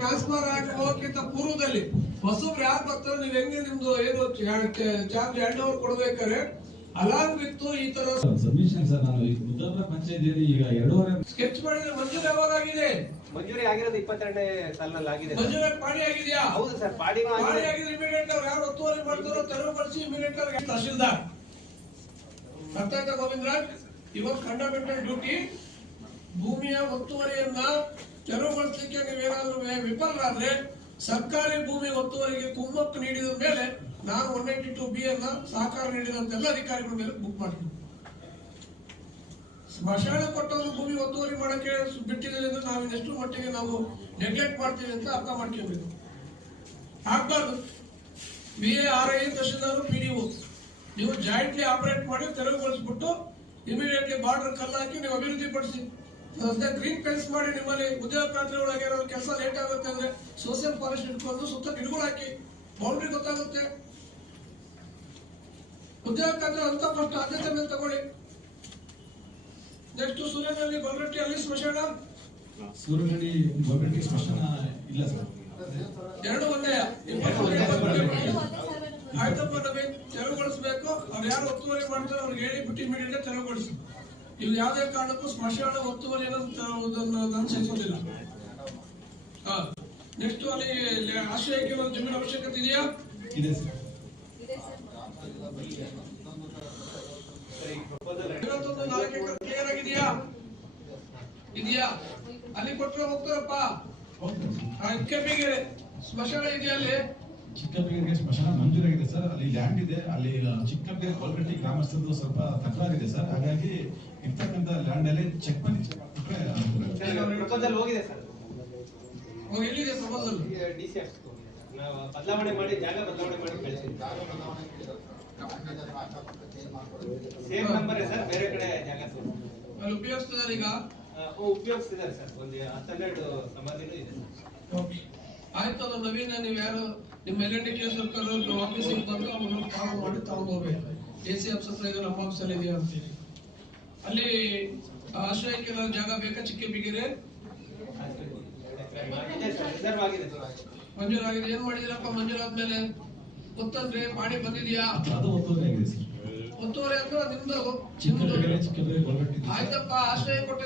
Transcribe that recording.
Transfer ಆಗಿ ಹೋಗಕ್ಕಿಂತ ಪೂರ್ವದಲ್ಲಿ. ಹೊಸಬ್ರು ಯಾರು ಬರ್ತಾರೆ ನೀವು ಹೆಂಗೆ ನಿಮ್ದು ಏನು ಚಾರ್ಜ್ ಹ್ಯಾಂಡ್ ಓವರ್ ಕೊಡ್ಬೇಕಾದ್ರೆ ಅಲಾರ್ಮ್ ವಿತ್ ಈ ತರ. ಸಬ್ಮಿಷನ್ ಸರ್ ನಾನು ಈಗ ಮುದ್ದಾಪುರ ಪಂಚಾಯತಿಯಲ್ಲಿ ಈಗ ಎರಡೂವರೆ ಸ್ಕೆಚ್ ಮಾಡಿದ್ರೆ ಮಂಜೂರು ಯಾವಾಗ ಆಗಿದೆ? ಮಂಜೂರಿ ಆಗಿರೋದು ಇಪ್ಪತ್ತೆರಡನೇ ಸಾಲಿನಲ್ಲಿ ಆಗಿದೆ. ಮಂಜೂರಾಗಿ ಪಾಣಿ ಆಗಿದೆಯಾ? ಹೌದು ಸರ್ ಪಾಡಿ ಪಾಡಿ ಆಗಿದೆ. ಇಮಿಡಿಯೇಟ್ ಅವ್ರು ಯಾರು ಒತ್ತುವರಿ ಮಾಡ್ತಾರೋ ತೆರವುಗೊಳಿಸಿ ಇಮಿಡಿಯೇಟ್ ಅವ್ರಿಗೆ ತಹಶೀಲ್ದಾರ್. ಅರ್ಥ ಆಯ್ತಾ ಗೋವಿಂದರಾಜ್ ಇವತ್ತು ಫಂಡಮೆಂಟಲ್ ಡ್ಯೂಟಿ ಭೂಮಿಯ ಒತ್ತುವರಿಯನ್ನ ತೆರವುಗೊಳಿಸಲಿಕ್ಕೆ ನೀವೇನಾದ್ರೂ ವಿಫಲರಾದ್ರೆ ಸರ್ಕಾರಿ ಭೂಮಿ ಒತ್ತುವರಿಗೆ ಕುಮ್ಮಕ್ಕು ನೀಡಿದ ಮೇಲೆ ನಾನು ಒನ್ ಏಟಿ ಟು ಬಿ ಅನ್ನ ಸಹಕಾರ ನೀಡಿದಂತ ಎಲ್ಲ ಅಧಿಕಾರಿಗಳ ಮೇಲೆ ಬುಕ್ ಮಾಡ್ತೀನಿ ಸ್ಮಶಾನ ಕೊಟ್ಟವರು ಭೂಮಿ ಒತ್ತುವರಿ ಮಾಡಕ್ಕೆ ಬಿಟ್ಟಿದ್ದೇವೆ ಅಂದ್ರೆ ನಾವು ಎಷ್ಟು ಮಟ್ಟಿಗೆ ನಾವು ನೆಗ್ಲೆಕ್ಟ್ ಮಾಡ್ತೀವಿ ಅಂತ ಅರ್ಥ ಮಾಡ್ಕೋಬೇಕು ಆಗ್ಬಾರ್ದು. B A R I tahsildar P D ನೀವು ಜಾಯಿಂಟ್ಲಿ ಆಪರೇಟ್ ಮಾಡಿ ತೆರವುಗೊಳಿಸ್ಬಿಟ್ಟು ಇಮಿಡಿಯೇಟ್ಲಿ ಬಾರ್ಡರ್ ಕಲ್ಲಾಕಿ ನೀವು ಅಭಿವೃದ್ಧಿ ಪಡಿಸಿ ಸದ್ಯ ಗ್ರೀನ್ ಫೆನ್ಸ್ ಮಾಡಿ ನಿಮ್ಮಲ್ಲಿ ಉದ್ಯೋಗ ಖಾತ್ರಿ ಏನಾದ್ರು ಕೆಲಸ ಲೇಟ್ ಆಗುತ್ತೆ ಅಂದ್ರೆ ಸೋಷಿಯಲ್ ಫಾರೆಸ್ಟ್ ಇಟ್ಕೊಂಡು ಸುತ್ತ ಗಿಡಗಳು ಹಾಕಿ ಬೌಂಡ್ರಿ ಗೊತ್ತಾಗುತ್ತೆ. ಉದ್ಯೋಗ ಖಾತ್ರಿ ಅಂತ ಫಸ್ಟ್ ಆದ್ಯತೆ ಮೇಲೆ ತಗೊಳ್ಳಿ. ನೆಕ್ಸ್ಟ್ ಸೂರ್ಯನಲ್ಲಿ ಬಲರಟ್ಟಿ ಅಲ್ಲಿ ಸ್ಮಶಾನ? ಸೂರ್ಯನಲ್ಲಿ ಬಲರಟ್ಟಿ ಸ್ಮಶಾನ ಇಲ್ಲ ಸರ್. ಎರಡು ಒಂದೇ. ಆಯ್ತಪ್ಪ ನಮಗೆ ತೆರವುಗೊಳಿಸ್ಬೇಕು. ಅವ್ರು ಯಾರು ಒತ್ತುವರಿ ಮಾಡ್ತಾರೆ ಅವ್ರಿಗೆ ಹೇಳಿ ಬಿಟ್ಟು ಇಮಿಡಿಯೇಟ್ ತೆರವುಗೊಳಿಸಿ. ಇವು ಯಾವುದೇ ಕಾರಣಕ್ಕೂ ಸ್ಮಶಾನ ಒತ್ತುವರಿಯನ್ನು ಅನುಸರಿಸೋದಿಲ್ಲ ನೆಕ್ಸ್ಟ್ ಅಲ್ಲಿ ಆಶ್ರಯಕ್ಕೆ ಒಂದು ಜಮೀನು ಅವಶ್ಯಕತೆ ಇದೆಯಾ? ಇದೆ ನಾಲ್ಕು ಎಕರೆ ಕ್ಲಿಯರ್ ಆಗಿದೆಯಾ? ಇದೆಯಾ? ಅಲ್ಲಿ ಕೊಟ್ಟರೆ ಹೋಗ್ತಾರಪ್ಪ. ಕೆಪಿಗೆ ಸ್ಮಶಾನ ಇದೆಯಾ ಅಲ್ಲಿ? ಚಿಕ್ಕಪ್ಪಗೆ ಸ್ಮಶಾನ ಮಂಜೂರಾಗಿದೆ ಸರ್. ಅಲ್ಲಿ ಲ್ಯಾಂಡ್ ಇದೆ. ಅಲ್ಲಿ ಚಿಕ್ಕಪ್ಪಗೆ ಕೋಲ್ಗಟ್ಟಿ ಗ್ರಾಮಸ್ಥರದ್ದು ಸ್ವಲ್ಪ ತಕರಾರಿದೆ ಸರ್. ಹಾಗಾಗಿ ಇರ್ತಕ್ಕಂಥ ಲ್ಯಾಂಡ್ ಅಲ್ಲಿ ಚೆಕ್ ಮಾಡಿ ಚೆಕ್ ಮಾಡ್ಬಿಟ್ರೆ. ಸರ್, ಪ್ರಪೋಸಲ್ ಹೋಗಿದೆ ಸರ್. ಎಲ್ಲಿದೆ ಪ್ರಪೋಸಲ್ ಡಿ ಸಿ ನಾವು ಬದಲಾವಣೆ ಮಾಡಿ ಜಾಗ ಬದಲಾವಣೆ ಮಾಡಿ ಕಳಿಸಿದ್ವಿ. ಸೇಮ್ ನಂಬರ್ ಸರ್ ಬೇರೆ ಕಡೆ ಜಾಗ ತೋರಿಸಿ ಅಲ್ಲಿ ಉಪಯೋಗಿಸ್ತಿದ್ದಾರೆ ಈಗ? ಉಪಯೋಗಿಸ್ತಿದ್ದಾರೆ ಸರ್. ಒಂದು ಹತ್ತೆರಡು ಸಮಾಧಿನೂ ಇದೆ ಸರ್. ಓಕೆ. ಆಯ್ತು ಅಲ್ಲ ನವೀನ ನೀವು ಯಾರು? ನಿಮ್ಮ ಎಲ್ ಡಿ ಕೆ ಸರ್ಕಾರ ಆಫೀಸಿಗೆ ಬಂದು ಅವ್ರನ್ನ ಕಾಲ್ ಮಾಡಿ ತಗೊಂಡು ಹೋಗ್ಬೇಕು. ಎ ಸಿ ಆಫೀಸರ್ ಇದೆ ನಮ್ಮ ಆಫೀಸಲ್ಲಿ ಇದೆಯಾ ಅಂತೇಳಿ ಅಲ್ಲಿ ಆಶ್ರಯಕ್ಕೆ ಏನಾದ್ರು ಜಾಗ ಬೇಕಾ ಚಿಕ್ಕ ಬಿಗಿರೆ? ಮಂಜೂರಾಗಿದೆ. ಏನ್ ಮಾಡಿದಿರಪ್ಪ ಮಂಜೂರಾದ್ಮೇಲೆ? ಗೊತ್ತಂದ್ರೆ ಮಾಡಿ ಬಂದಿದ್ಯಾ? ಅದು ಒತ್ತುವರಿ ಆಗಿದೆ ಸರ್ ಒತ್ತುವರಿ ಅಂದ್ರೆ ನಿಮ್ದು ಆಯ್ತಪ್ಪ ಆಶ್ರಯ ಕೊಟ್ಟಿದ್ದು.